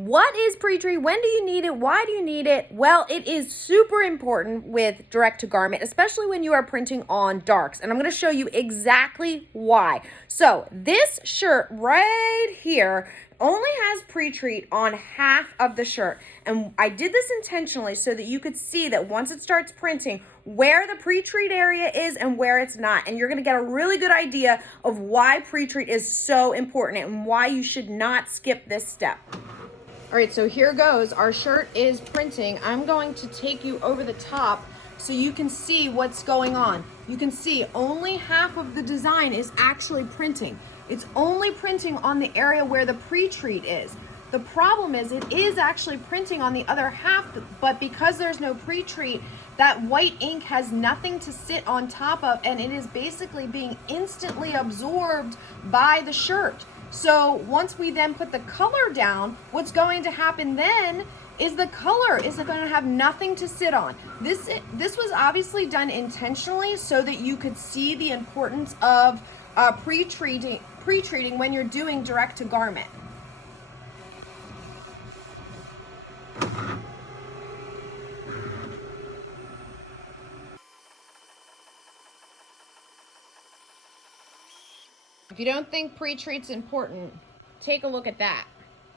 What is pre-treat? When do you need it? Why do you need it? Well, it is super important with direct to garment, especially when you are printing on darks. And I'm going to show you exactly why. So this shirt right here only has pre-treat on half of the shirt. And I did this intentionally so that you could see that once it starts printing, where the pre-treat area is and where it's not. And you're going to get a really good idea of why pre-treat is so important and why you should not skip this step. All right, so here goes. Our shirt is printing. I'm going to take you over the top so you can see what's going on. You can see only half of the design is actually printing. It's only printing on the area where the pre-treat is. The problem is it is actually printing on the other half, but because there's no pre-treat, that white ink has nothing to sit on top of, and it is basically being instantly absorbed by the shirt. So once we then put the color down, what's going to happen then is the color is going to have nothing to sit on. This was obviously done intentionally so that you could see the importance of pre-treating when you're doing direct to garment. If you don't think pre-treat's important, take a look at that.